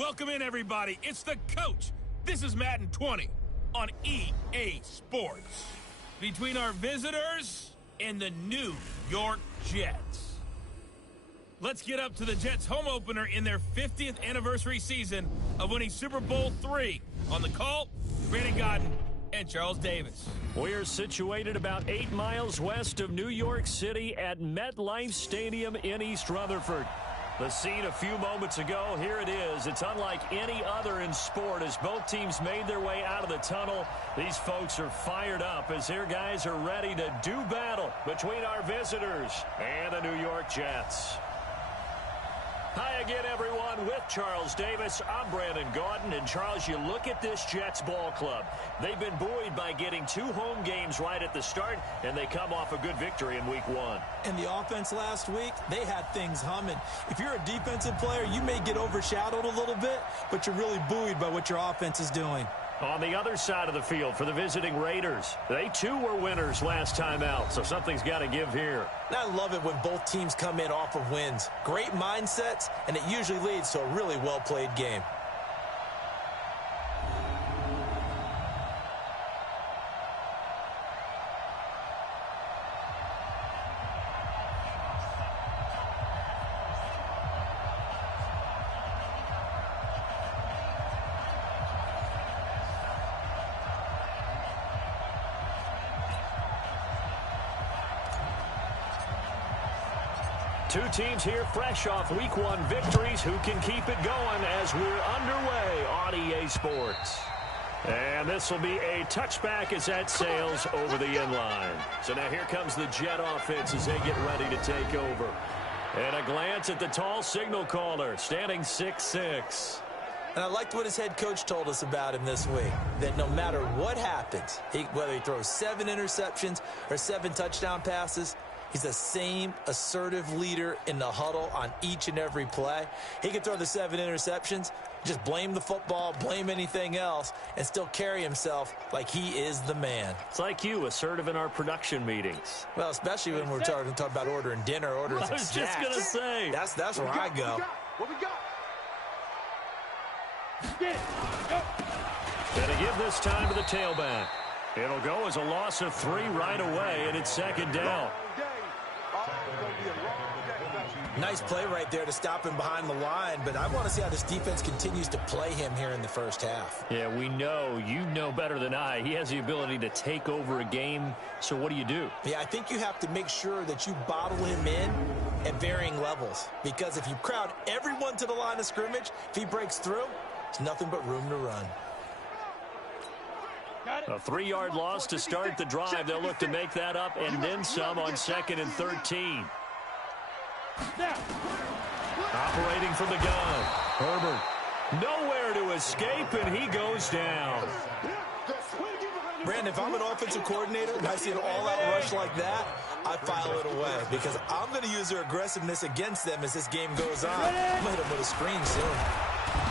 Welcome in, everybody. It's the coach. This is Madden 20 on EA Sports. Between our visitors and the New York Jets. Let's get up to the Jets' home opener in their 50th anniversary season of winning Super Bowl III. On the call, Brandon Godden and Charles Davis. We're situated about 8 miles west of New York City at MetLife Stadium in East Rutherford. The scene a few moments ago, here it is. It's unlike any other in sport as both teams made their way out of the tunnel. These folks are fired up as their guys are ready to do battle between our visitors and the New York Jets. Hi again, everyone. With Charles Davis, I'm Brandon Godden. And Charles, you look at this Jets ball club. They've been buoyed by getting 2 home games right at the start, and they come off a good victory in week 1. And the offense last week, they had things humming. If you're a defensive player, you may get overshadowed a little bit, but you're really buoyed by what your offense is doing. On the other side of the field for the visiting Raiders, they too were winners last time out, so something's got to give here. And I love it when both teams come in off of wins. Great mindsets, and it usually leads to a really well-played game. Two teams here fresh off week 1 victories. Who can keep it going as we're underway on EA Sports? And this will be a touchback as that sails over the inline. So now here comes the Jet offense as they get ready to take over. And a glance at the tall signal caller, standing 6'6". And I liked what his head coach told us about him this week, that no matter what happens, whether he throws 7 interceptions or 7 touchdown passes, he's the same assertive leader in the huddle on each and every play. He can throw the 7 interceptions, just blame the football, blame anything else, and still carry himself like he is the man. It's like you, assertive in our production meetings. Well, especially when we're talking about ordering dinner, ordering some snacks. I was just going to say. That's where I go. What we got? Gonna give this time to the tailback. It'll go as a loss of 3 right away, and it's 2nd down. Nice play right there to stop him behind the line, but I want to see how this defense continues to play him here in the first half. Yeah, we know. You know better than I. He has the ability to take over a game, so what do you do? Yeah, I think you have to make sure that you bottle him in at varying levels, because if you crowd everyone to the line of scrimmage, if he breaks through, it's nothing but room to run. A 3-yard loss to start the drive. They'll look to make that up and then some on 2nd and 13. Operating from the gun. Herbert. Nowhere to escape, and he goes down. Brandon, if I'm an offensive coordinator and I see an all-out rush like that, I file it away because I'm going to use their aggressiveness against them as this game goes on. I'm going to hit him with a screen soon.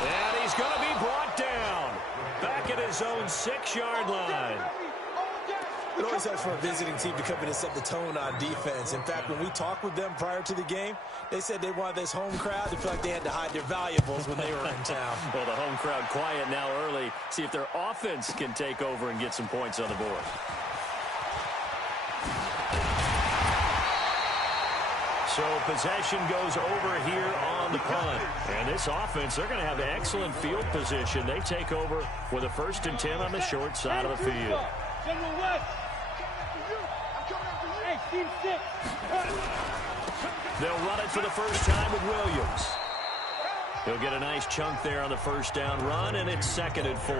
And he's going to be brought down. Back at his own 6-yard line. It always helps for a visiting team to come in and set the tone on defense. In fact, when we talked with them prior to the game, they said they wanted this home crowd to feel like they had to hide their valuables when they were in town. Well, the home crowd quiet now early. See if their offense can take over and get some points on the board. So possession goes over here on the punt. And this offense, they're going to have excellent field position. They take over with a 1st and 10 on the short side of the field. They'll run it for the first time with Williams. He'll get a nice chunk there on the 1st down run, and it's 2nd and 4.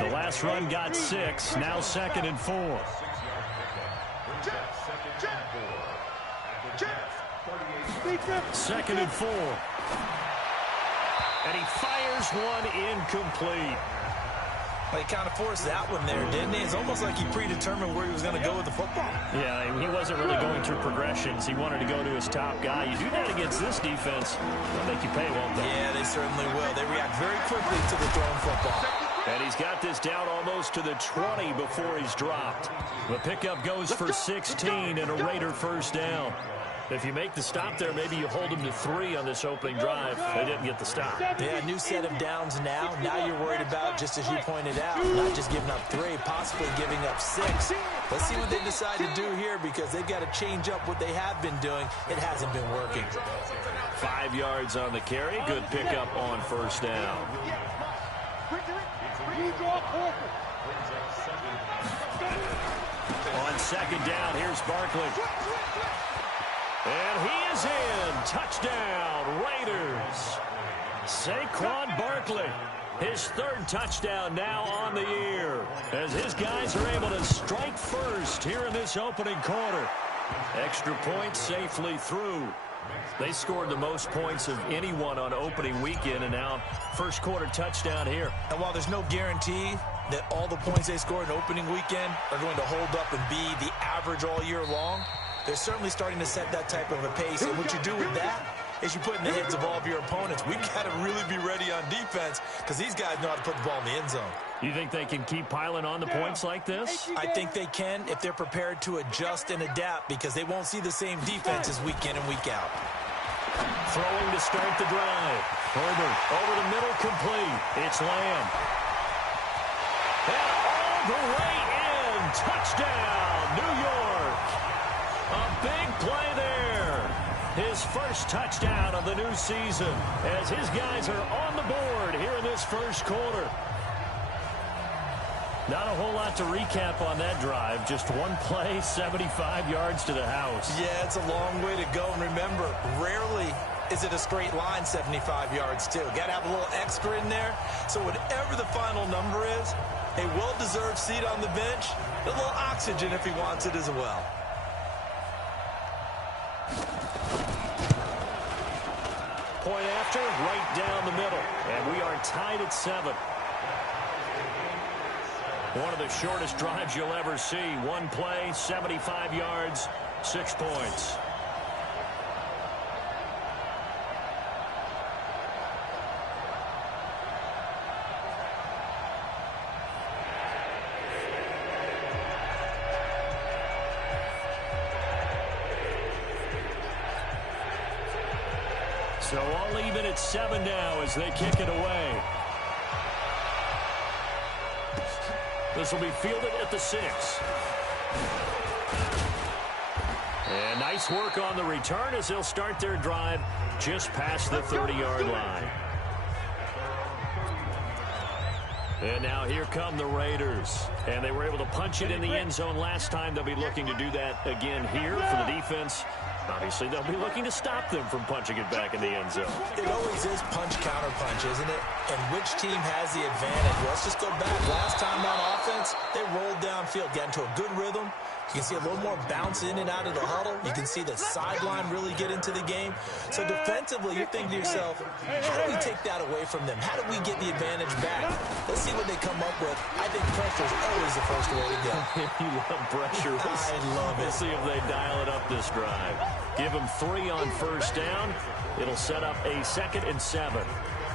The last run got 6, now 2nd and 4. 2nd and 4. And he fires one incomplete. Well, he kind of forced that one there, didn't he? It's almost like he predetermined where he was going to go with the football. Yeah, he wasn't really going through progressions. He wanted to go to his top guy. You do that against this defense, they'll make you pay, won't they? Yeah, they certainly will. They react very quickly to the thrown football. And he's got this down almost to the 20 before he's dropped. The pickup goes for 16 and a Raider 1st down. If you make the stop there, maybe you hold them to 3 on this opening drive. They didn't get the stop. Yeah, new set of downs now. Now you're worried about, just as you pointed out, not just giving up 3, possibly giving up 6. Let's see what they decide to do here, because they've got to change up what they have been doing. It hasn't been working. 5 yards on the carry. Good pickup on first down. On second down, here's Barkley. And he is in. Touchdown, Raiders. Saquon Barkley, his 3rd touchdown now on the year, as his guys are able to strike first here in this opening quarter. Extra points safely through. They scored the most points of anyone on opening weekend, and now first quarter touchdown here. And while there's no guarantee that all the points they score in opening weekend are going to hold up and be the average all year long, they're certainly starting to set that type of a pace. And what you do with that is you put in the heads of all of your opponents, we've got to really be ready on defense, because these guys know how to put the ball in the end zone. You think they can keep piling on the points like this? I think they can if they're prepared to adjust and adapt, because they won't see the same defenses week in and week out. Throwing to start the drive. Herbert over the middle, complete. It's Lamb. And all the way in. Touchdown, New York. A big play there. His first touchdown of the new season, as his guys are on the board here in this first quarter. Not a whole lot to recap on that drive. Just one play, 75 yards to the house. Yeah, it's a long way to go. And remember, rarely is it a straight line 75 yards, too. Got to have a little extra in there. So whatever the final number is, a well-deserved seat on the bench, a little oxygen if he wants it as well. Point after, right down the middle. And we are tied at 7. One of the shortest drives you'll ever see. One play, 75 yards, 6 points. So all even at 7 now as they kick it away. This will be fielded at the 6. And nice work on the return as they'll start their drive just past the 30-yard line. And now here come the Raiders. And they were able to punch it in the end zone last time. They'll be looking to do that again here for the defense. Obviously, they'll be looking to stop them from punching it back in the end zone. It always is punch-counter-punch, isn't it? And which team has the advantage? Well, let's just go back. Last time on offense, they rolled downfield, got into a good rhythm. You can see a little more bounce in and out of the huddle. You can see the sideline really get into the game. So defensively, you're thinking to yourself, how do we take that away from them? How do we get the advantage back? Let's see what they come up with. I think pressure is always the first way to go. You love pressure. I love it. We'll see if they dial it up this drive. Give them 3 on first down. It'll set up a 2nd and 7.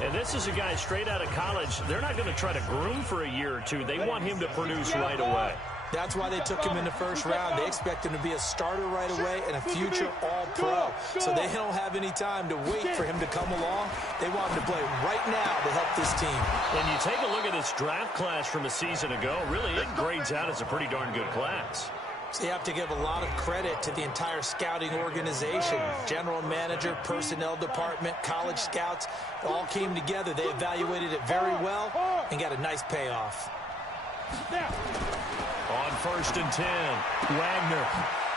And this is a guy straight out of college. They're not going to try to groom for a year or two. They want him to produce right away. That's why they took him in the first round. They expect him to be a starter right away and a future all-pro. So they don't have any time to wait for him to come along. They want him to play right now to help this team. And you take a look at this draft class from a season ago, really it grades out as a pretty darn good class. So you have to give a lot of credit to the entire scouting organization. General manager, personnel department, college scouts, all came together. They evaluated it very well and got a nice payoff. On 1st and 10, Wagner.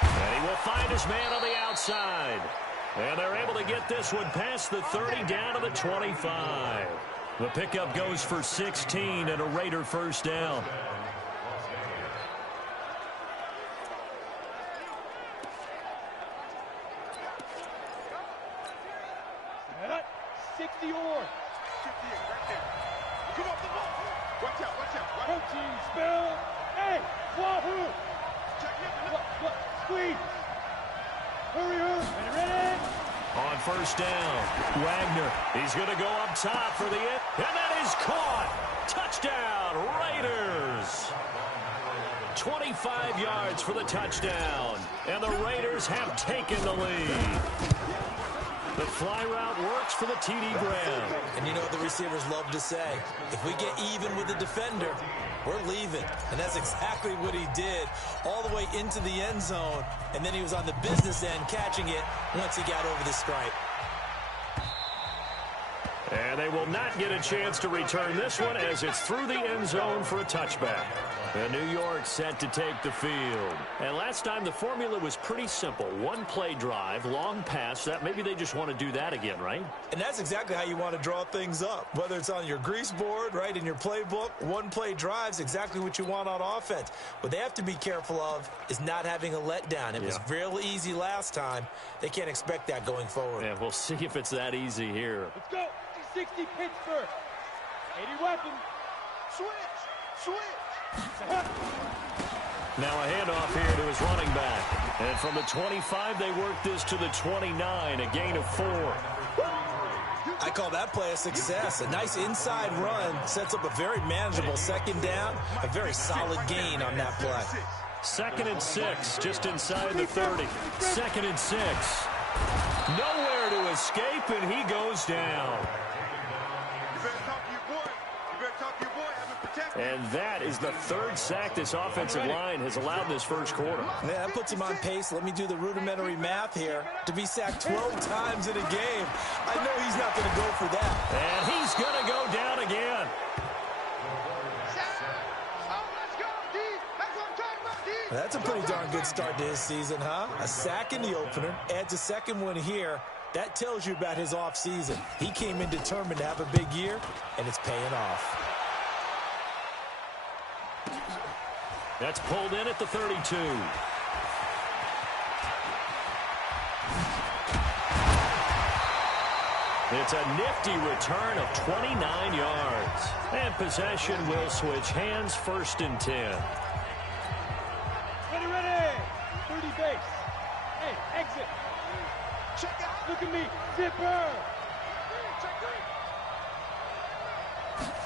And he will find his man on the outside. And they're able to get this one past the 30 down to the 25. The pickup goes for 16 and a Raider first down. On first down, Wagner. He's going to go up top for the end. And that is caught. Touchdown, Raiders. 25 yards for the touchdown. And the Raiders have taken the lead. The fly route works for the TD grab. And you know what the receivers love to say? If we get even with the defender, we're leaving. And that's exactly what he did, all the way into the end zone. And then he was on the business end catching it once he got over the stripe. And they will not get a chance to return this one as it's through the end zone for a touchback. And New York set to take the field. And last time the formula was pretty simple. One play drive, long pass. That maybe they just want to do that again, right? And that's exactly how you want to draw things up. Whether it's on your grease board, right, in your playbook, one play drive's exactly what you want on offense. What they have to be careful of is not having a letdown. It was real easy last time. They can't expect that going forward. Yeah, we'll see if it's that easy here. Let's go. 60 Pittsburgh. 80 weapons. Switch. Now a handoff here to his running back. And from the 25, they work this to the 29, a gain of 4. I call that play a success. A nice inside run sets up a very manageable second down, a very solid gain on that play. 2nd and 6, just inside the 30. 2nd and 6. Nowhere to escape, and he goes down. And that is the 3rd sack this offensive line has allowed this first quarter. Man, that puts him on pace. Let me do the rudimentary math here. To be sacked 12 times in a game, I know he's not going to go for that. And he's going to go down again. That's a pretty darn good start to his season, huh? A sack in the opener, adds a second one here. That tells you about his offseason. He came in determined to have a big year, and it's paying off. That's pulled in at the 32. It's a nifty return of 29 yards. And possession will switch hands, 1st and 10. Ready. 30 base. Hey, exit. Check out. Look at me. Zipper.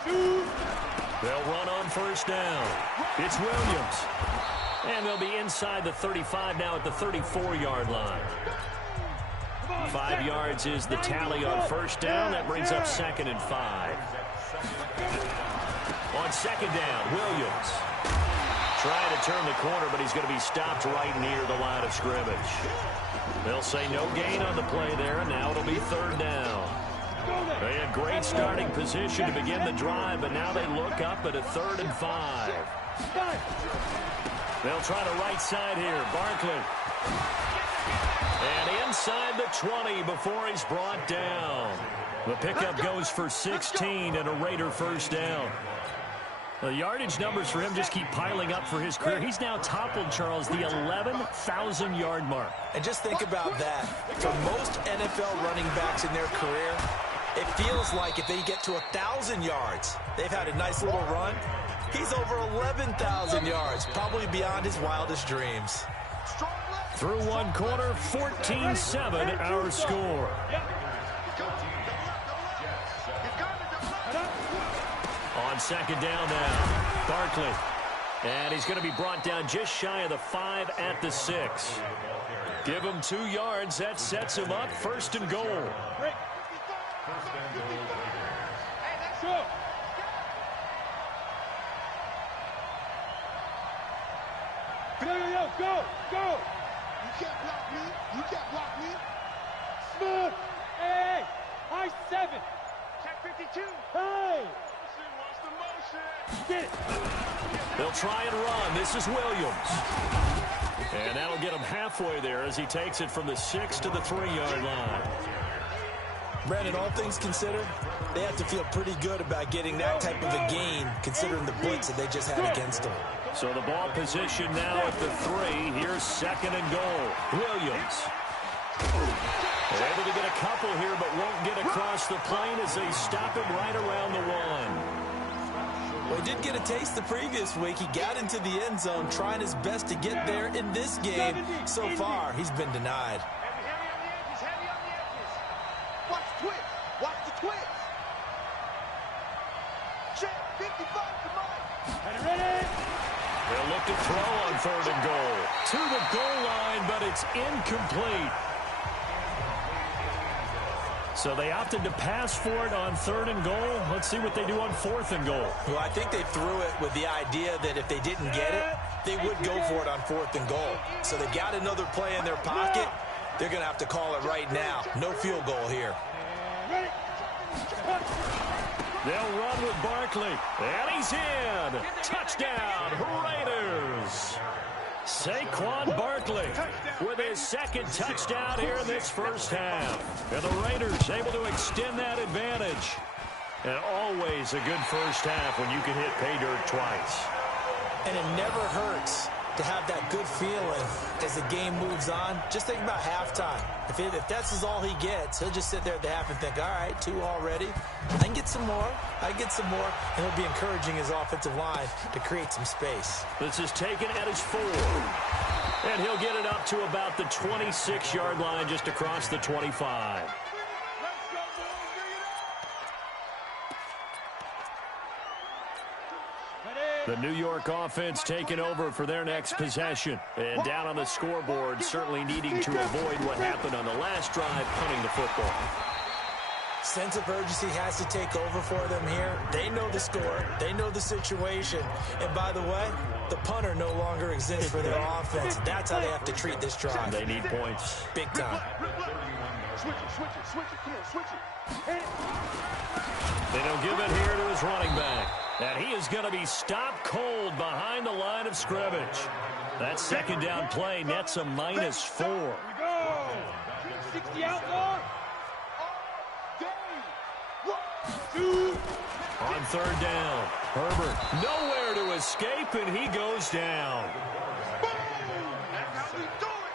Shoot. They'll run on 1st down. It's Williams. And they'll be inside the 35 now at the 34-yard line. 5 yards is the tally on 1st down. That brings up 2nd and 5. On 2nd down, Williams. Trying to turn the corner, but he's going to be stopped right near the line of scrimmage. They'll say no gain on the play there, and now it'll be 3rd down. They had great starting position to begin the drive, but now they look up at a 3rd and 5. They'll try the right side here. Barkley. And inside the 20 before he's brought down. The pickup goes for 16 and a Raider 1st down. The yardage numbers for him just keep piling up for his career. He's now toppled, Charles, the 11,000-yard mark. And just think about that. For most NFL running backs in their career, it feels like if they get to 1,000 yards, they've had a nice little run. He's over 11,000 yards, probably beyond his wildest dreams. Through one quarter, 14-7 our score. On 2nd down now, Barkley. And he's going to be brought down just shy of the 5 at the 6. Give him 2 yards. That sets him up 1st and goal. Go! You can't block me. Smooth. Hey! High 7. Check 52. Hey! Get it. They'll try and run. This is Williams. And that'll get him halfway there as he takes it from the 6 to the 3-yard line. Brandon, all things considered, they have to feel pretty good about getting that type of a gain, considering the blitz that they just had against them. So the ball position now at the 3. Here's 2nd and goal. Williams. They're able to get a couple here, but won't get across the plane as they stop him right around the 1. Well, he did get a taste the previous week. He got into the end zone, trying his best to get there in this game. So far, he's been denied. Heavy on the edges. Watch the twist. Watch the twist. Check 55 to Mike. Ready? They'll look to throw on 3rd and goal. To the goal line, but it's incomplete. So they opted to pass for it on 3rd and goal. Let's see what they do on 4th and goal. Well, I think they threw it with the idea that if they didn't get it, they would go for it on 4th and goal. So they've got another play in their pocket. They're going to have to call it right now. No field goal here. They'll run with Barkley. And he's in. Touchdown, Raiders. Saquon Barkley with his 2nd touchdown here in this first half. And the Raiders able to extend that advantage. And always a good first half when you can hit pay dirt twice. And it never hurts to have that good feeling as the game moves on. Just think about halftime. If that's all he gets, he'll just sit there at the half and think, all right, 2 already. I can get some more. I can get some more. And he'll be encouraging his offensive line to create some space. This is taken at his 4. And he'll get it up to about the 26-yard line just across the 25. The New York offense taking over for their next possession. And down on the scoreboard, certainly needing to avoid what happened on the last drive, punting the football. Sense of urgency has to take over for them here. They know the score. They know the situation. And by the way, the punter no longer exists for their offense. That's how they have to treat this drive. They need points. Big time. Switch it. Come on, switch it. They don't give it here to his running back. And he is going to be stopped cold behind the line of scrimmage. That 2nd down play nets a -4. Here we go. 60 outlaw. On 3rd down, Herbert nowhere to escape, and he goes down.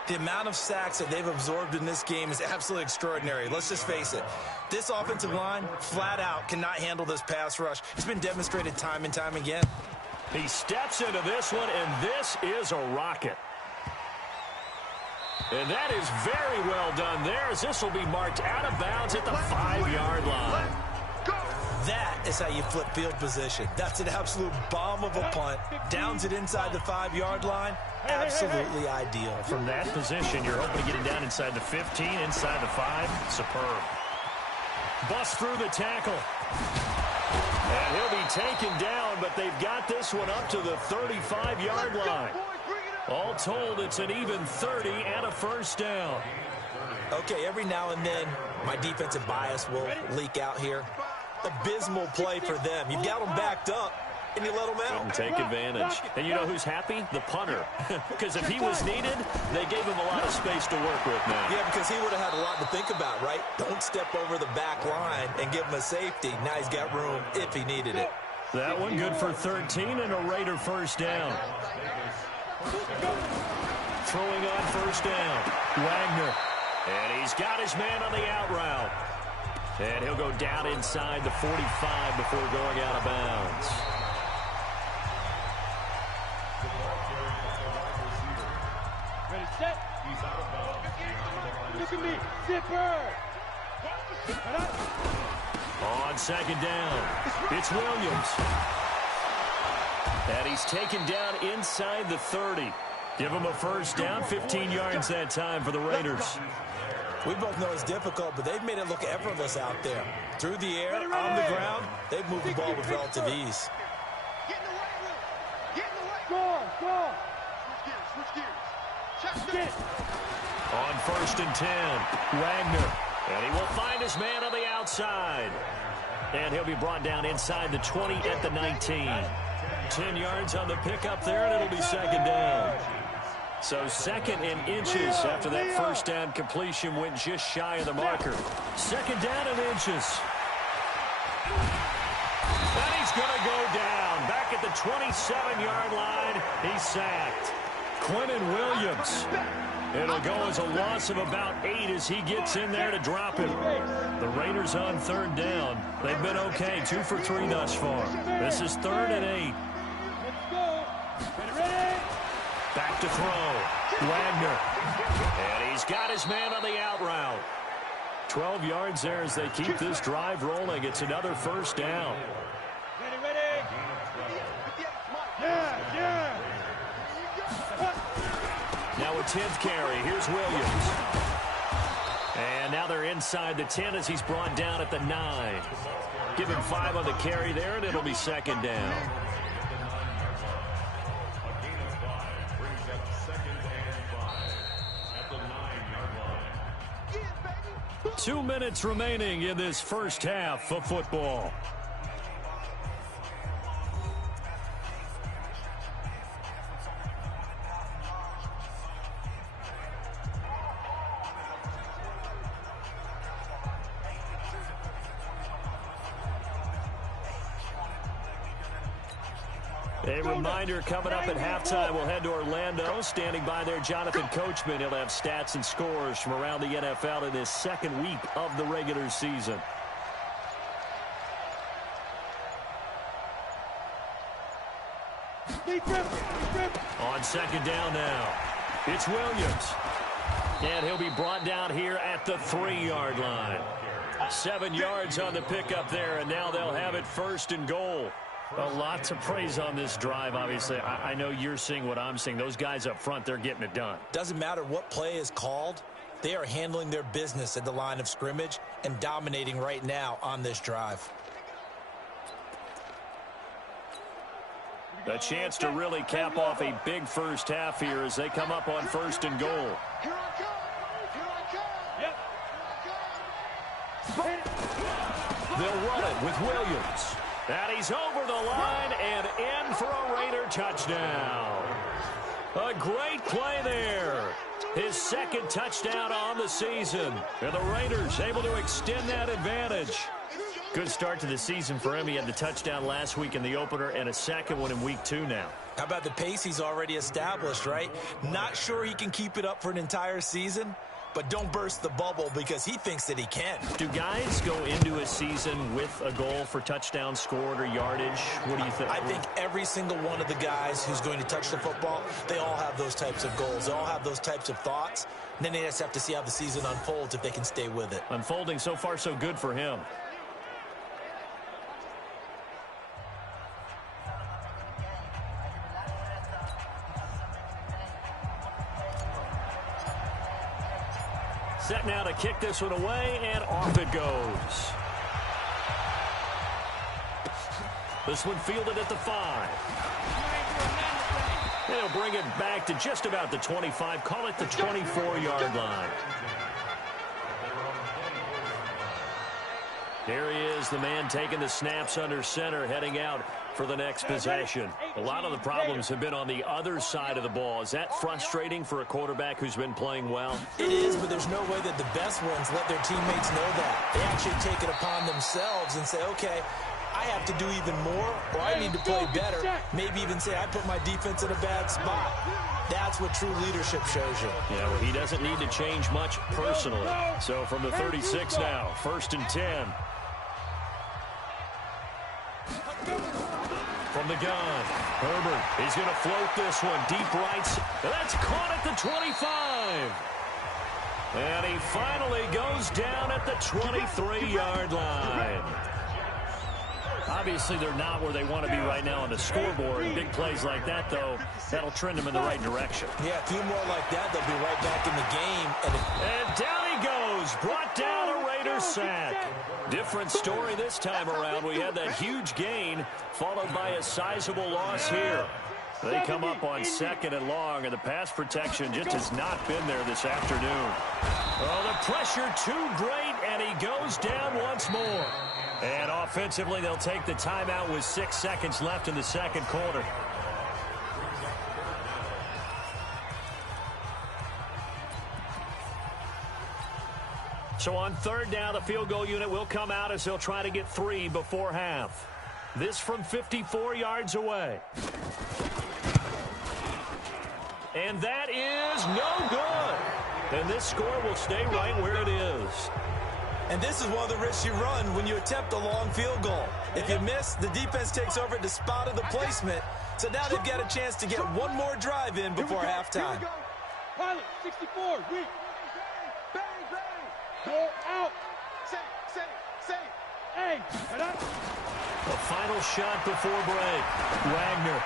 The amount of sacks that they've absorbed in this game is absolutely extraordinary. Let's just face it. This offensive line, flat out, cannot handle this pass rush. It's been demonstrated time and time again. He steps into this one, and this is a rocket. And that is very well done there, as this will be marked out of bounds at the 5-yard line. That is how you flip field position. That's an absolute bomb of a punt. Downs it inside the 5-yard line. Absolutely ideal. From that position, you're hoping to get it down inside the 15, inside the 5. Superb. Bust through the tackle. And he'll be taken down, but they've got this one up to the 35-yard line. All told, it's an even 30 and a first down. Okay, every now and then, my defensive bias will leak out here. Abysmal play for them. You've got them backed up, and you let them out. Couldn't take advantage. And you know who's happy? The punter. Because if he was needed, they gave him a lot of space to work with now. Yeah, because he would have had a lot to think about, right? Don't step over the back line and give him a safety. Now he's got room if he needed it. That one good for 13 and a Raider first down. Throwing on first down, Wagner. And he's got his man on the out route. And he'll go down inside the 45 before going out of bounds. Ready, set. Look at me. Zipper. On 2nd down, it's Williams. And he's taken down inside the 30. Give him a first down, 15 yards that time for the Raiders. We both know it's difficult, but they've made it look effortless out there. Through the air, on the ground, they've moved the ball with relative ease. Go. Switch gears. On 1st and 10, Wagner. And he will find his man on the outside. And he'll be brought down inside the 20 at the 19. 10 yards on the pickup there, and it'll be 2nd down. So 2nd and inches after that first down completion went just shy of the marker. 2nd down and inches. And he's going to go down. Back at the 27-yard line, he's sacked. Quentin Williams. It'll go as a loss of about 8 as he gets in there to drop him. The Raiders on 3rd down. They've been okay, 2 for 3 thus far. This is 3rd and 8. Let's go. Ready. Back to throw. Wagner. And he's got his man on the out route. 12 yards there as they keep this drive rolling. It's another first down. Ready. Yeah. 10th carry. Here's Williams. And now they're inside the 10 as he's brought down at the 9. Give him 5 on the carry there, and it'll be second down. 2 minutes remaining in this first half of football. A reminder coming up at halftime, we'll head to Orlando. Standing by there, Jonathan Coachman. He'll have stats and scores from around the NFL in his second week of the regular season. On second down now, it's Williams. And he'll be brought down here at the 3-yard line. 7 yards on the pickup there, and now they'll have it first and goal. A lot to praise on this drive, obviously. I know you're seeing what I'm seeing. Those guys up front, they're getting it done. Doesn't matter what play is called. They are handling their business at the line of scrimmage and dominating right now on this drive. A chance to really cap off a big first half here as they come up on first and goal. Here I come. Yep. They'll run it with Williams. And he's over the line and in for a Raider touchdown. A great play there. His second touchdown on the season. And the Raiders able to extend that advantage. Good start to the season for him. He had the touchdown last week in the opener and a second one in week 2 now. How about the pace he's already established, right? Not sure he can keep it up for an entire season, but don't burst the bubble because he thinks that he can. Do guys go into a season with a goal for touchdown scored or yardage? What do you think? I think every single one of the guys who's going to touch the football, they all have those types of goals. They all have those types of thoughts. And then they just have to see how the season unfolds if they can stay with it. Unfolding so far so good for him. Set now to kick this one away, and off it goes. This one fielded at the 5. They'll bring it back to just about the 25. Call it the 24-yard line. Here he is, the man taking the snaps under center, heading out for the next possession. A lot of the problems have been on the other side of the ball. Is that frustrating for a quarterback who's been playing well? It is, but there's no way that the best ones let their teammates know that. They actually take it upon themselves and say, okay, I have to do even more, or I need to play better. Maybe even say, I put my defense in a bad spot. That's what true leadership shows you. Yeah, well, he doesn't need to change much personally. So from the 36 now, 1st and 10. From the gun, Herbert, he's going to float this one, deep right. That's caught at the 25. And he finally goes down at the 23-yard line. Obviously, they're not where they want to be right now on the scoreboard. Big plays like that, though, that'll trend them in the right direction. Yeah, a few more like that, they'll be right back in the game. And down he goes, brought down a Raiders sack. Different story this time around. We had that huge gain, followed by a sizable loss here. They come up on 2nd and long, and the pass protection just has not been there this afternoon. Oh, the pressure too great, and he goes down once more. And offensively, they'll take the timeout with 6 seconds left in the second quarter. So on 3rd down, the field goal unit will come out as they'll try to get 3 before half. This from 54 yards away. And that is no good. And this score will stay right where it is. And this is one of the risks you run when you attempt a long field goal. If you miss, the defense takes over at the spot of the placement. So now they've got a chance to get one more drive in before halftime. Pilot, 64, weak. Bang, bang. Go out. Say. Hey, get up. The final shot before break. Wagner.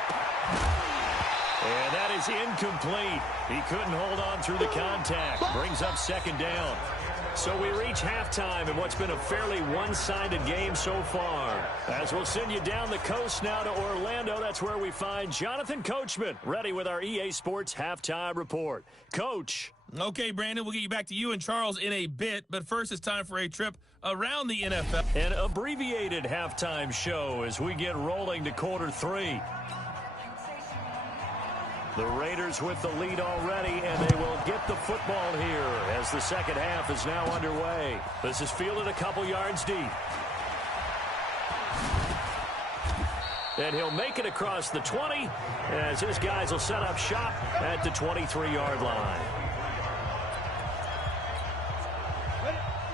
And that is incomplete. He couldn't hold on through the contact. Brings up second down. So we reach halftime in what's been a fairly one-sided game so far. As we'll send you down the coast now to Orlando, that's where we find Jonathan Coachman, ready with our EA Sports Halftime Report. Coach. Okay, Brandon, we'll get you back to you and Charles in a bit, but first it's time for a trip around the NFL. An abbreviated halftime show as we get rolling to quarter 3. The Raiders with the lead already, and they will get the football here as the second half is now underway. This is fielded a couple yards deep. And he'll make it across the 20 as his guys will set up shop at the 23-yard line.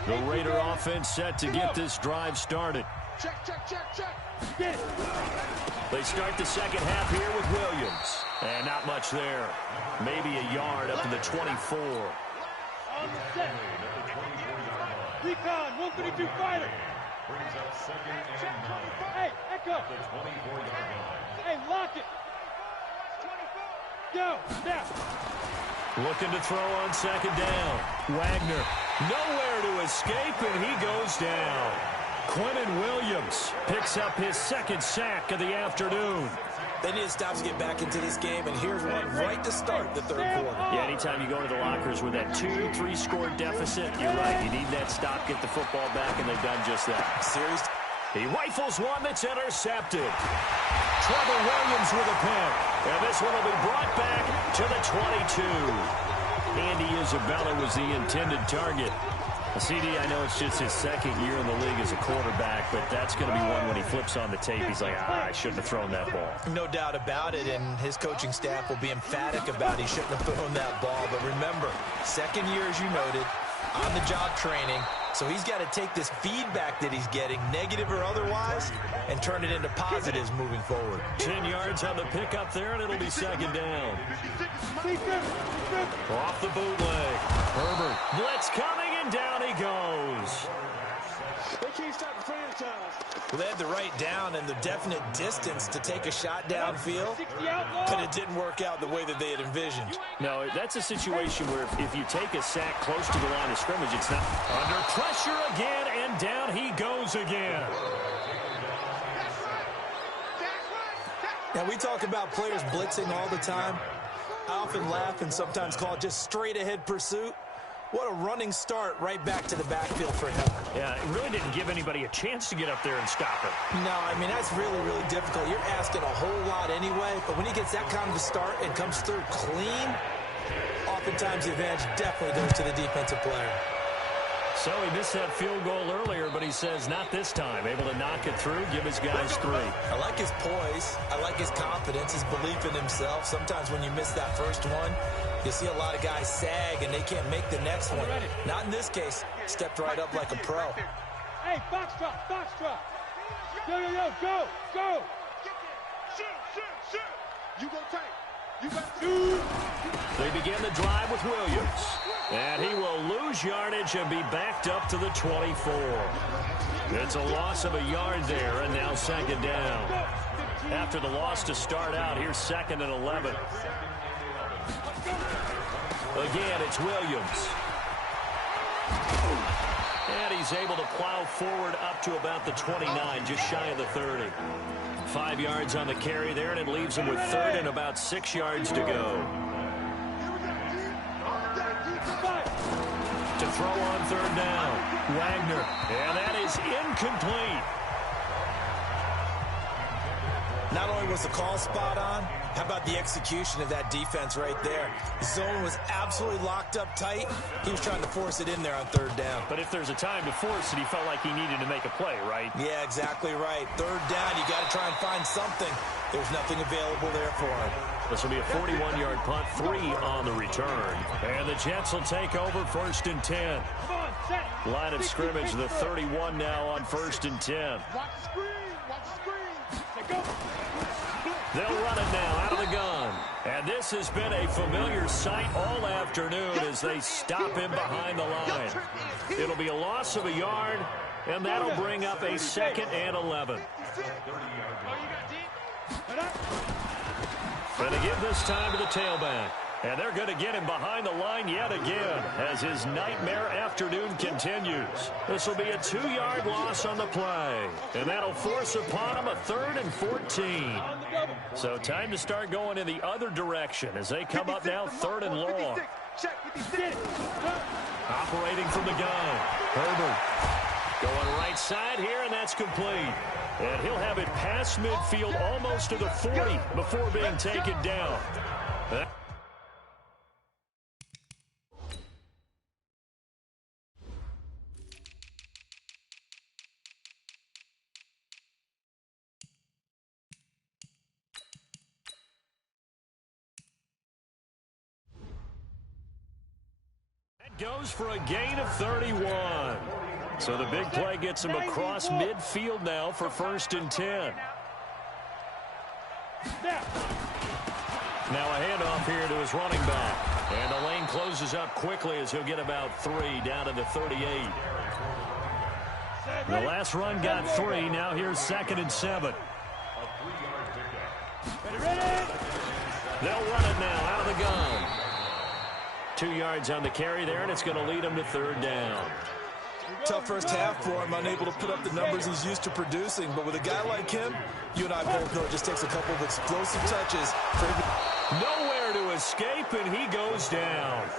The Raider offense set to get this drive started. Check, check, check, check. Get it. They start the second half here with Williams. And not much there. Maybe a yard up to the 24. On the set. Recon, 132 fighter. Hey, Echo. Hey, lock it. Go, now. Looking to throw on second down. Wagner nowhere to escape, and he goes down. Quentin Williams picks up his second sack of the afternoon. They need to stop to get back into this game, and here's one right to start the third quarter. Yeah, anytime you go to the lockers with that 2-3 score deficit, you're right. You need that stop, get the football back, and they've done just that. Series. He rifles one that's intercepted. Trevor Williams with a pick. And this one will be brought back to the 22. Andy Isabella was the intended target. CD, I know it's just his second year in the league as a quarterback, but that's going to be one when he flips on the tape. He's like, I shouldn't have thrown that ball. No doubt about it, and his coaching staff will be emphatic about he shouldn't have thrown that ball. But remember, second year, as you noted, on-the-job training. So he's got to take this feedback that he's getting, negative or otherwise, and turn it into positives moving forward. 10 yards on the pickup there, and it'll be second down. Off the bootleg. Herbert. Blitz coming, and down he goes. They can't stop the franchise. Well, they had the right down and the definite distance to take a shot downfield, but it didn't work out the way that they had envisioned. No, that's a situation where if you take a sack close to the line of scrimmage, it's not. Under pressure again, and down he goes again. Now, we talk about players blitzing all the time. I often laugh and sometimes call it just straight-ahead pursuit. What a running start right back to the backfield for him. Yeah, it really didn't give anybody a chance to get up there and stop it. No, I mean, that's really, really difficult. You're asking a whole lot anyway, but when he gets that kind of a start and comes through clean, oftentimes the advantage definitely goes to the defensive player. So he missed that field goal earlier, but he says not this time. Able to knock it through, give his guys 3. I like his poise. I like his confidence, his belief in himself. Sometimes when you miss that first one, you see a lot of guys sag and they can't make the next one. Not in this case. Stepped right up like a pro. Hey, box drop, box drop. Yo, yo, yo, go, go. Shoot, shoot, shoot. You go tight. You got shoot. They begin the drive with Williams. And he will lose yardage and be backed up to the 24. It's a loss of a yard there, and now second down. After the loss to start out, here's second and 11. Again, it's Williams. And he's able to plow forward up to about the 29, just shy of the 30. 5 yards on the carry there, and it leaves him with third and about 6 yards to go. To throw on third down, Wagner, and that is incomplete. Not only was the call spot on, how about the execution of that defense right there? The zone was absolutely locked up tight. He was trying to force it in there on third down. But if there's a time to force it, he felt like he needed to make a play, right? Yeah, exactly right. Third down, you got to try and find something. There's nothing available there for him. This will be a 41-yard punt, 3 on the return. And the Jets will take over first and 10. Line of scrimmage, the 31 now on first and 10. Watch the screen, watch the screen. Hey, go. They'll run it now out of the gun. And this has been a familiar sight all afternoon as they stop him behind the line. It'll be a loss of a yard, and that'll bring up a second and 11. And they give this time to the tailback. And they're going to get him behind the line yet again as his nightmare afternoon continues. This will be a 2-yard loss on the play. And that'll force upon him a 3rd and 14. So time to start going in the other direction as they come up now 3rd and long. Operating from the gun. Herbert going right side here, and that's complete. And he'll have it past midfield almost to the 40 before being taken down. Goes for a gain of 31. So the big play gets him across midfield now for 1st and 10. Now a handoff here to his running back. And the lane closes up quickly as he'll get about 3 down to the 38. The last run got 3. Now here's 2nd and 7. They'll run it now out of the gun. 2 yards on the carry there, and it's going to lead him to 3rd down. Tough first half for him, unable to put up the numbers he's used to producing. But with a guy like him, you and I both know it just takes a couple of explosive touches for him. Nowhere to escape, and he goes down.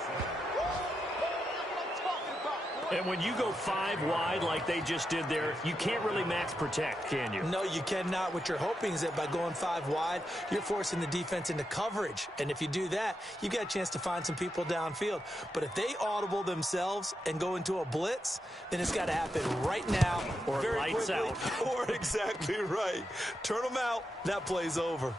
And when you go 5 wide like they just did there, you can't really max protect, can you? No, you cannot. What you're hoping is that by going 5 wide, you're forcing the defense into coverage. And if you do that, you got a chance to find some people downfield. But if they audible themselves and go into a blitz, then it's got to happen right now. Or very lights quickly. out. Or exactly right. Turn them out. That play's over.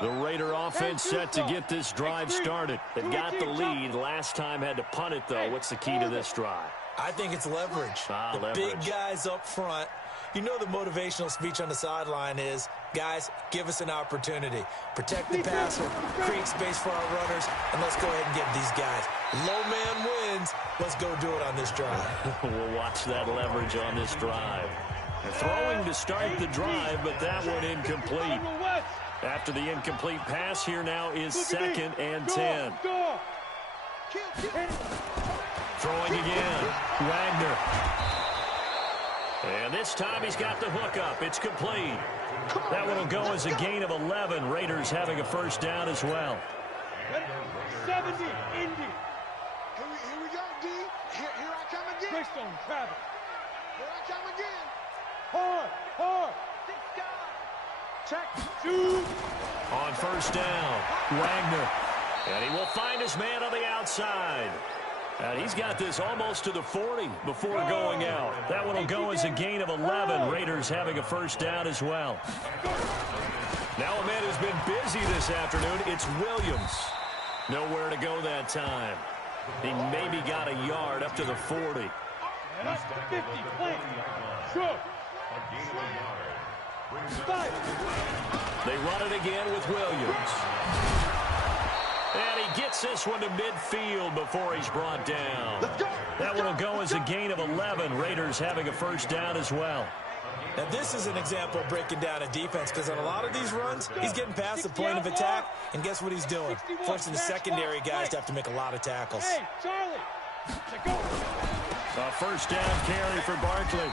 The Raider offense set to get this drive started. They got the lead. Last time had to punt it, though. What's the key to this drive? I think it's leverage. The leverage. Big guys up front. You know the motivational speech on the sideline is, guys, give us an opportunity. Protect the passer, create space for our runners, and let's go ahead and get these guys. Low man wins. Let's go do it on this drive. We'll watch that leverage on this drive. Throwing to start the drive, but that one incomplete. After the incomplete pass, here now is 2nd and 10. Throwing again. Wagner. And this time he's got the hook up. It's complete. That one will go as a gain of 11. Raiders having a 1st down as well. 70, Indy. Here we go, D. Here I come again. Greystone, Travis. Here I come again. Hard. Check. Shoot. On 1st down, Wagner. And he will find his man on the outside. And he's got this almost to the 40 before going out. That one will go as a gain of 11. Raiders having a 1st down as well. Now a man who's been busy this afternoon, it's Williams. Nowhere to go that time. He maybe got a yard up to the 40. 50, plant. Sure. 5. They run it again with Williams. And he gets this one to midfield before he's brought down. That one will go as a gain of 11. Raiders having a 1st down as well. Now, this is an example of breaking down a defense because on a lot of these runs, he's getting past the point of attack, and guess what he's doing? Forcing the secondary guys to have to make a lot of tackles. Hey, Charlie. Go. A 1st down carry for Barkley.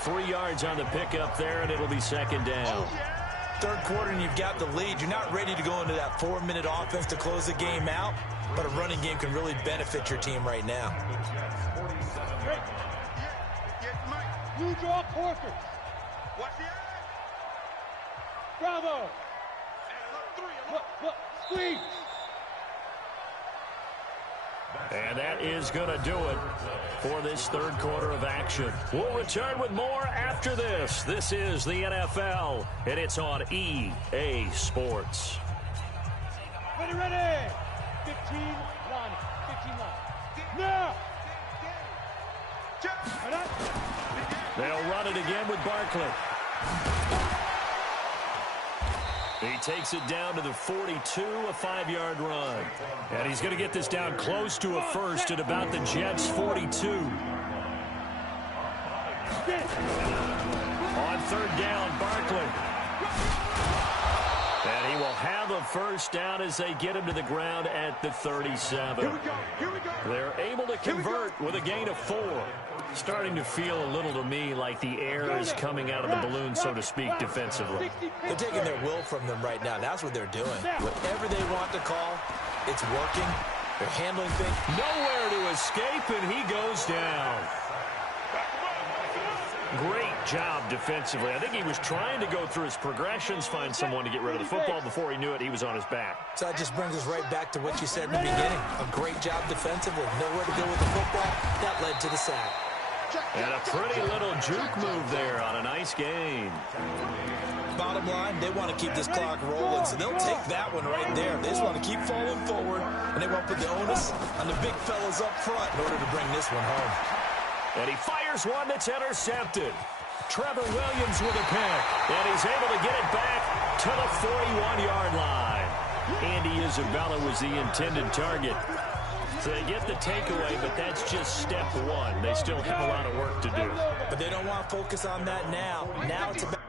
3 yards on the pickup there, and it'll be 2nd down. 3rd quarter, and you've got the lead. You're not ready to go into that 4-minute offense to close the game out, but a running game can really benefit your team right now. You draw Porter. Bravo. Squeeze. And that is going to do it for this 3rd quarter of action. We'll return with more after this. This is the NFL, and it's on EA Sports. Ready. 15 line. 15 line. Now. Right. They'll run it again with Barkley. He takes it down to the 42, a 5-yard run. And he's going to get this down close to a first at about the Jets' 42. On third down, Barkley. And he will have a first down as they get him to the ground at the 37. They're able to convert with a gain of 4. Starting to feel a little to me like the air is coming out of the balloon, so to speak, defensively. They're taking their will from them right now. That's what they're doing. Whatever they want to call, it's working. They're handling things. Nowhere to escape, and he goes down. Great job defensively. I think he was trying to go through his progressions, find someone to get rid of the football. Before he knew it, he was on his back. So that just brings us right back to what you said in the beginning. A great job defensively. Nowhere to go with the football. That led to the sack. And a pretty little juke move there on a nice gain. Bottom line, they want to keep this clock rolling, so they'll take that one right there. They just want to keep falling forward, and they want to put the onus on the big fellas up front in order to bring this one home. And he fires one that's intercepted. Trevor Williams with a pick. And he's able to get it back to the 41-yard line. Andy Isabella was the intended target. So they get the takeaway, but that's just step one. They still have a lot of work to do. But they don't want to focus on that now. Now it's about...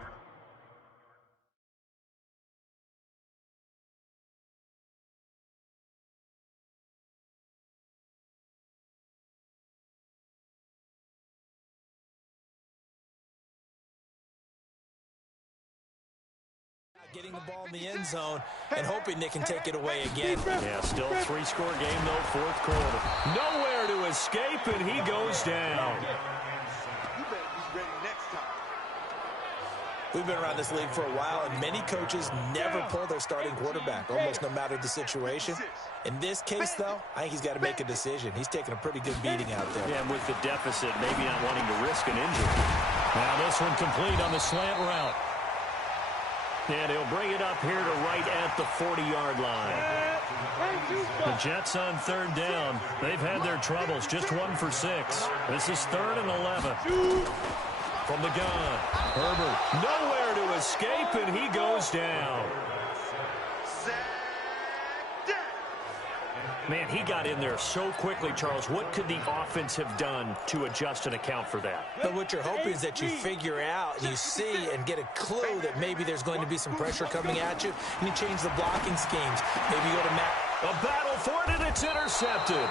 getting the ball in the end zone and hoping they can take it away again. Yeah, still 3-score game, though, fourth quarter. Nowhere to escape, and he goes down. We've been around this league for a while, and many coaches never pull their starting quarterback, almost no matter the situation. In this case, though, I think he's got to make a decision. He's taking a pretty good beating out there. Yeah, and with the deficit, maybe not wanting to risk an injury. Now this one complete on the slant route. And he'll bring it up here to right at the 40-yard line. The Jets on third down. They've had their troubles, just 1 for 6. This is 3rd and 11. From the gun, Herbert, nowhere to escape, and he goes down. Man, he got in there so quickly, Charles. What could the offense have done to adjust and account for that? But what you're hoping is that you figure out, you see, and get a clue that maybe there's going to be some pressure coming at you, and you change the blocking schemes. Maybe you go to Matt. A battle for it, and it's intercepted.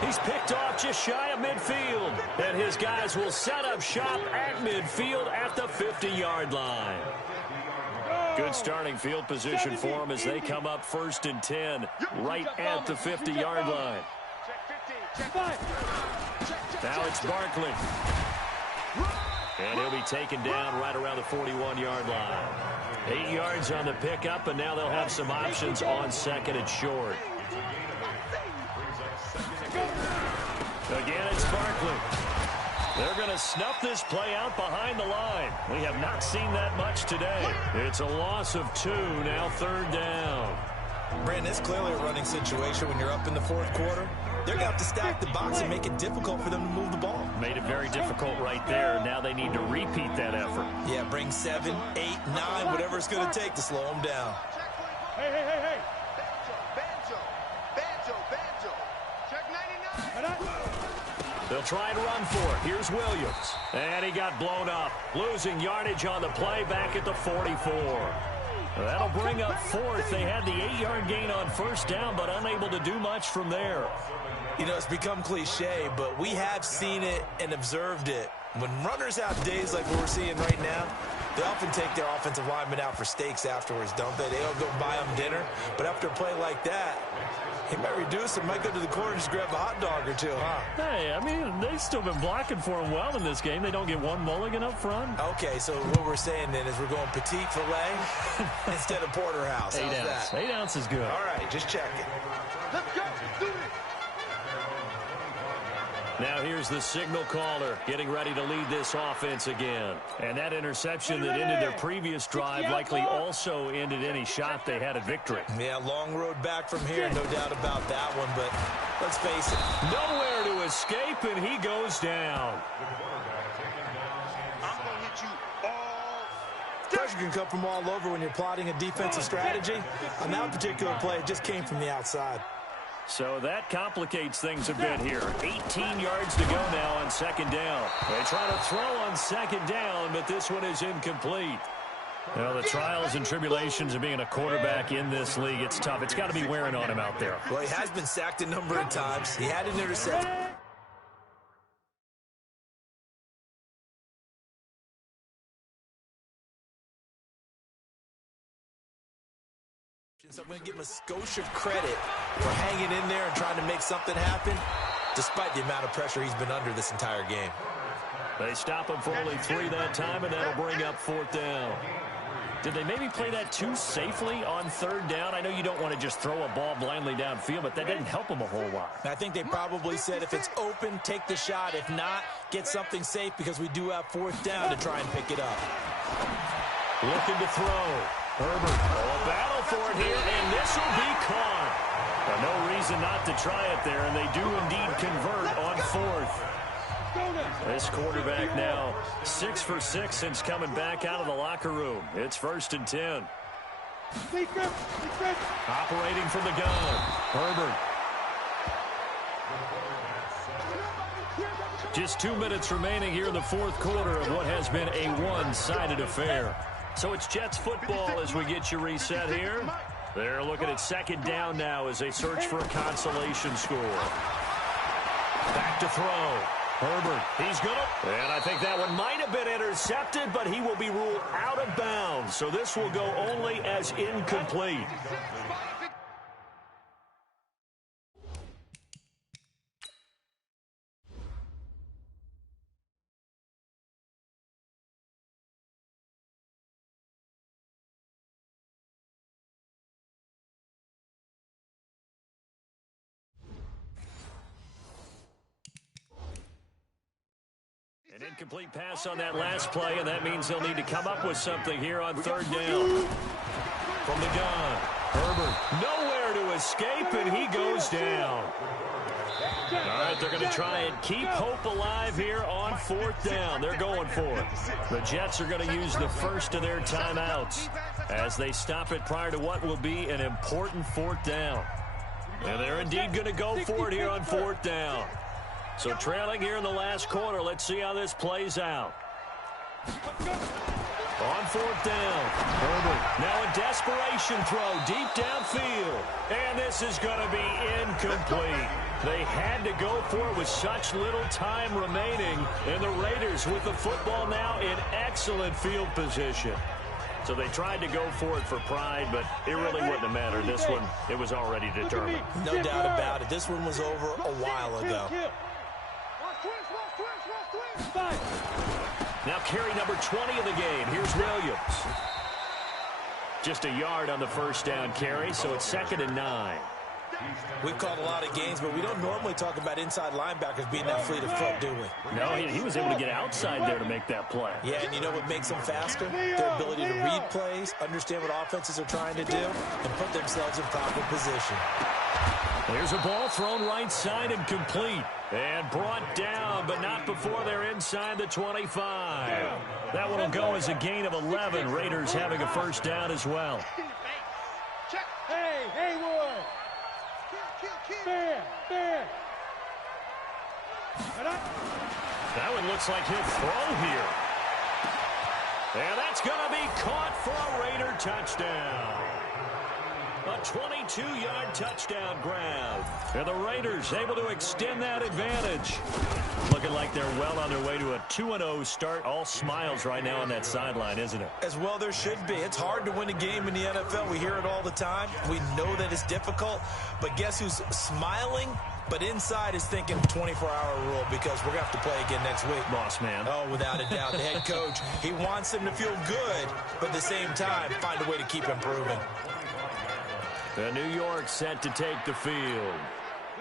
He's picked off just shy of midfield, and his guys will set up shop at midfield at the 50-yard line. Good starting field position for them as they come up 1st and 10, right at the 50-yard line. Now it's Barkley. And he'll be taken down right around the 41-yard line. 8 yards on the pickup, and now they'll have some options on 2nd and short. Again, it's Barkley. They're going to snuff this play out behind the line. We have not seen that much today. It's a loss of 2, now 3rd down. Brandon, it's clearly a running situation when you're up in the 4th quarter. They're going to have to stack the box and make it difficult for them to move the ball. Made it very difficult right there. Now they need to repeat that effort. Yeah, bring 7, 8, 9, whatever it's going to take to slow them down. Hey. Banjo. Check 99. They'll try and run for it. Here's Williams. And he got blown up. Losing yardage on the play back at the 44. That'll bring up 4th. They had the 8-yard gain on 1st down, but unable to do much from there. You know, it's become cliche, but we have seen it and observed it. When runners have days like what we're seeing right now, they often take their offensive linemen out for steaks afterwards, don't they? They'll go buy them dinner. But after a play like that, he might reduce it, might go to the corner and just grab a hot dog or 2, huh? Hey, I mean, they've still been blocking for him well in this game. They don't get one mulligan up front. Okay, so what we're saying then is we're going petite filet instead of porterhouse. 8 ounce. That? 8 ounce is good. All right, just checking. Let's go. Do it. Now here's the signal caller getting ready to lead this offense again. And that interception that ended their previous drive likely also ended any shot they had at victory. Yeah, long road back from here, no doubt about that one, but let's face it. Nowhere to escape, and he goes down. I'm going to hit you all Pressure can come from all over when you're plotting a defensive strategy. On that particular play, it just came from the outside. So that complicates things a bit here. 18 yards to go now on second down. They try to throw on second down, but this one is incomplete. Well, the trials and tribulations of being a quarterback in this league, it's tough. It's got to be wearing on him out there. Well, he has been sacked a number of times. He had an interception. So I'm going to give him a skosh of credit for hanging in there and trying to make something happen, despite the amount of pressure he's been under this entire game. They stop him for only 3 that time, and that'll bring up 4th down. Did they maybe play that too safely on 3rd down? I know you don't want to just throw a ball blindly downfield, but that didn't help him a whole lot. I think they probably said if it's open, take the shot. If not, get something safe because we do have 4th down to try and pick it up. Looking to throw. Herbert, a battle for it here, and this will be caught. But no reason not to try it there, and they do indeed convert on 4th. This quarterback now 6 for 6 since coming back out of the locker room. It's 1st and 10. Operating from the gun, Herbert. Just 2 minutes remaining here in the 4th quarter of what has been a one-sided affair. So it's Jets football as we get you reset here. They're looking at 2nd down now as they search for a consolation score. Back to throw. Herbert, he's going to. And I think that one might have been intercepted, but he will be ruled out of bounds. So this will go only as incomplete. An incomplete pass on that last play, and that means they'll need to come up with something here on 3rd down. From the gun, Herbert nowhere to escape, and he goes down. All right, they're going to try and keep hope alive here on 4th down. They're going for it. The Jets are going to use the first of their timeouts as they stop it prior to what will be an important 4th down. And they're indeed going to go for it here on 4th down. So trailing here in the last quarter, let's see how this plays out. On 4th down, Herbert now a desperation throw deep downfield. And this is going to be incomplete. They had to go for it with such little time remaining. And the Raiders with the football now in excellent field position. So they tried to go for it for pride, but it really wouldn't have mattered. This one, it was already determined. No doubt about it. This one was over a while ago. Now carry number 20 of the game. Here's Williams. Just a yard on the 1st down carry, so it's 2nd and 9. We've called a lot of games, but we don't normally talk about inside linebackers being that fleet of foot, do we? No, he was able to get outside there to make that play. Yeah, and you know what makes them faster? Their ability to read plays, understand what offenses are trying to do, and put themselves in proper position. There's a ball thrown right side and complete. And brought down, but not before they're inside the 25. That one will go as a gain of 11. Raiders having a 1st down as well. Hey, Haywood! Fair! That one looks like he'll throw here. And that's going to be caught for a Raider touchdown. A 22-yard touchdown grab. And the Raiders able to extend that advantage. Looking like they're well on their way to a 2-0 start. All smiles right now on that sideline, isn't it? As well there should be. It's hard to win a game in the NFL. We hear it all the time. We know that it's difficult. But guess who's smiling? But inside is thinking 24-hour rule because we're going to have to play again next week. Boss man. Oh, without a doubt. The head coach, he wants them to feel good, but at the same time, find a way to keep improving. The New York set to take the field.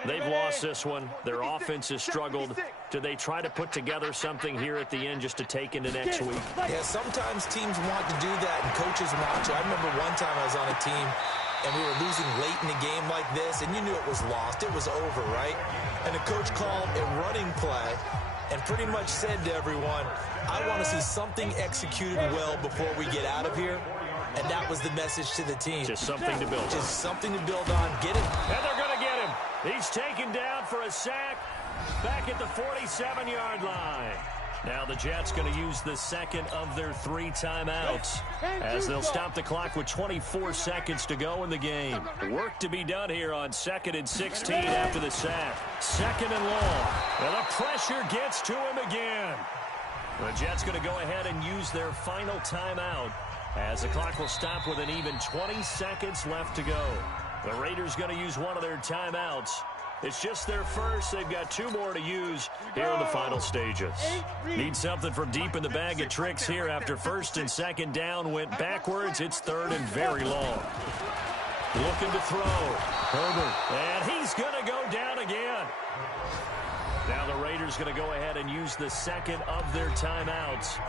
They've lost this one. Their offense has struggled. Do they try to put together something here at the end just to take into next week? Yeah, sometimes teams want to do that and coaches want to. I remember one time I was on a team and we were losing late in a game like this, and you knew it was lost. It was over, right? And the coach called a running play, and pretty much said to everyone, I want to see something executed well before we get out of here. And that was the message to the team. Just something to build on. Just something to build on. Get it. And they're going to get him. He's taken down for a sack back at the 47-yard line. Now the Jets going to use the second of their 3 timeouts as they'll stop the clock with 24 seconds to go in the game. Work to be done here on 2nd and 16 after the sack. 2nd and long. And the pressure gets to him again. The Jets going to go ahead and use their final timeout as the clock will stop with an even 20 seconds left to go. The Raiders going to use one of their timeouts. It's just their first. They've got 2 more to use here in the final stages. Need something from deep in the bag of tricks here after 1st and 2nd down went backwards. It's 3rd and very long. Looking to throw. Herbert. And he's going to go down again. Now the Raiders going to go ahead and use the second of their timeouts.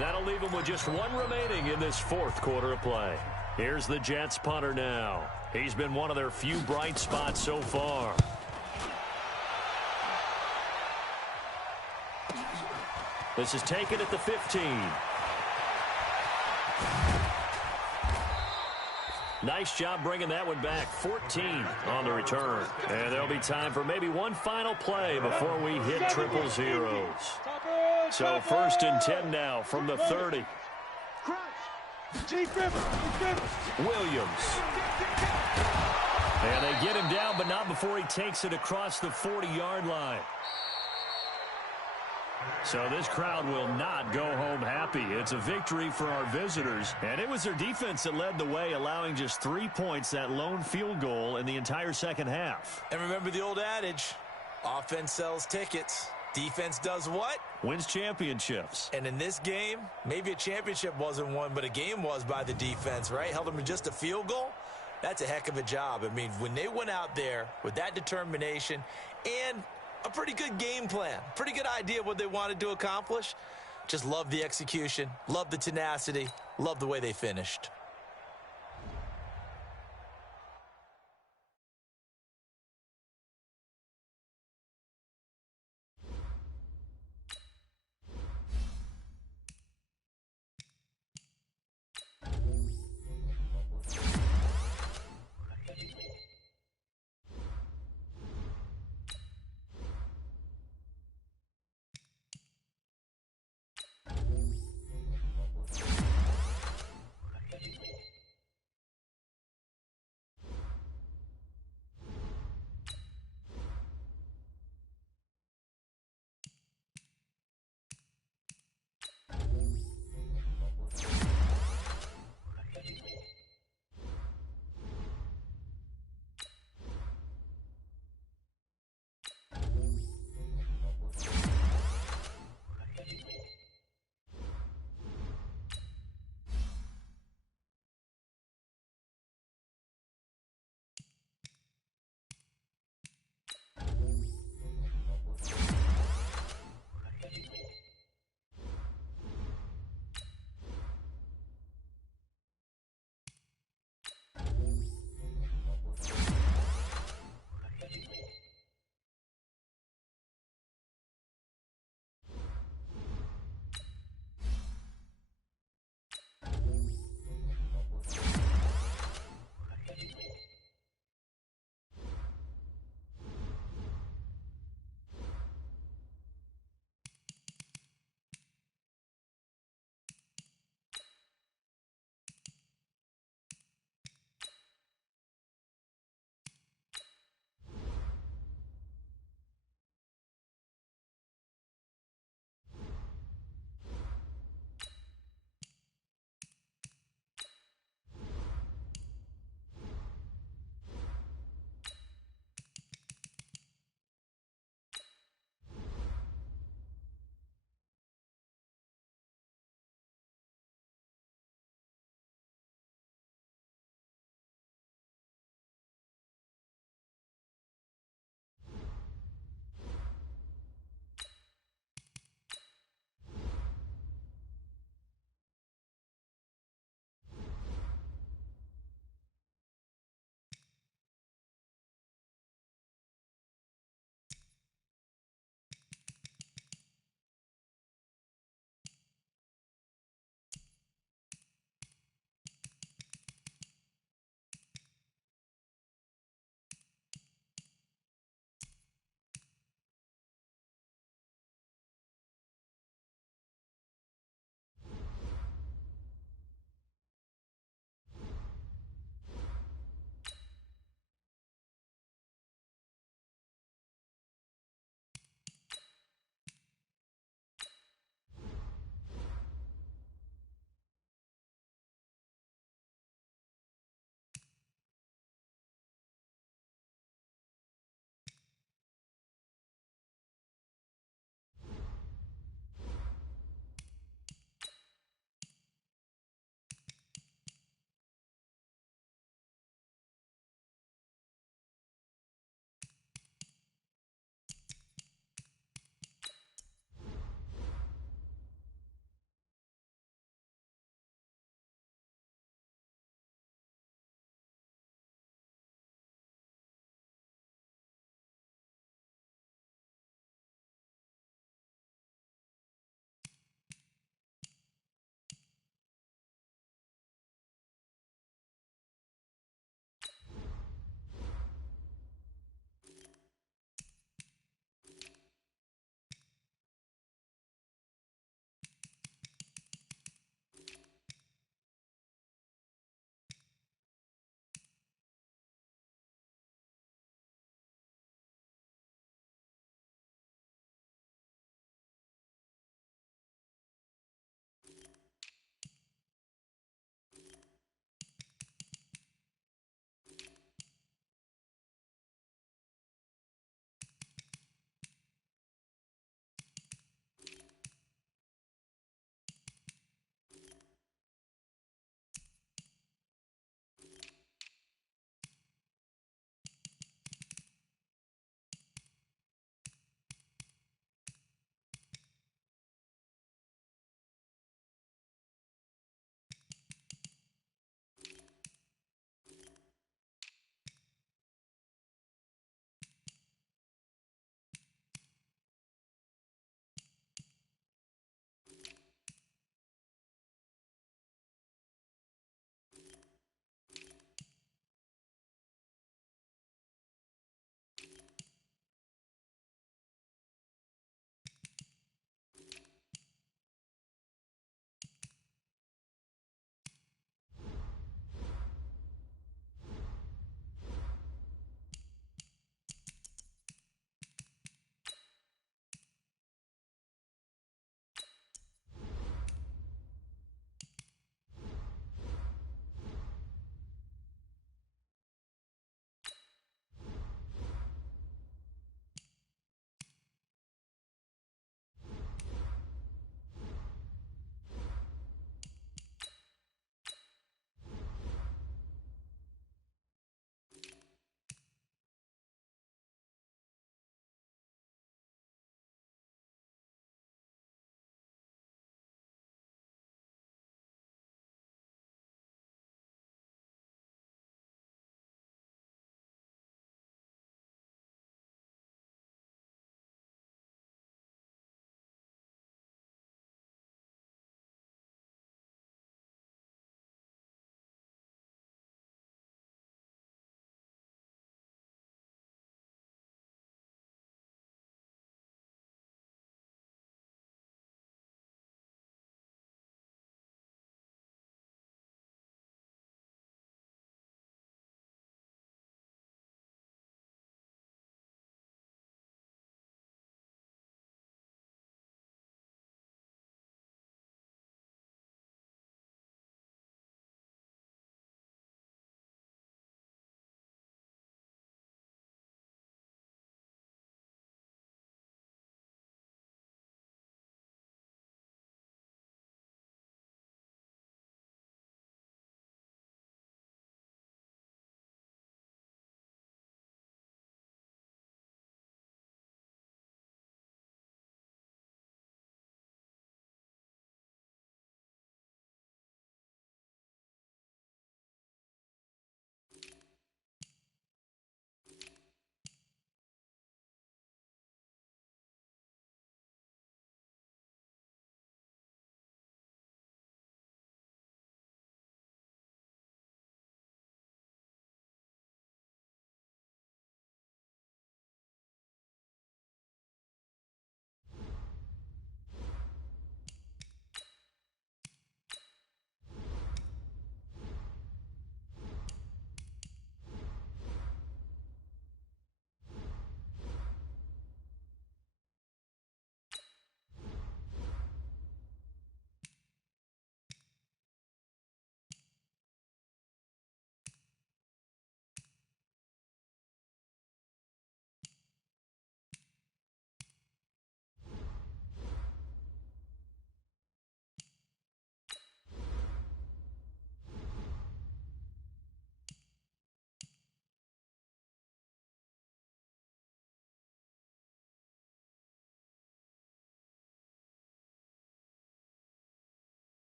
That'll leave them with just 1 remaining in this 4th quarter of play. Here's the Jets punter now. He's been one of their few bright spots so far. This is taken at the 15. Nice job bringing that one back. 14 on the return. And there'll be time for maybe one final play before we hit triple zeros. So 1st and 10 now from the 30. Williams. And they get him down, but not before he takes it across the 40-yard line. So this crowd will not go home happy. It's a victory for our visitors. And it was their defense that led the way, allowing just 3 points, that lone field goal in the entire second half. And remember the old adage, offense sells tickets. Defense does what? Wins championships. And in this game, maybe a championship wasn't won, but a game was by the defense, right? Held them to just a field goal. That's a heck of a job. I mean, when they went out there with that determination and a pretty good game plan, pretty good idea of what they wanted to accomplish, just love the execution, love the tenacity, love the way they finished.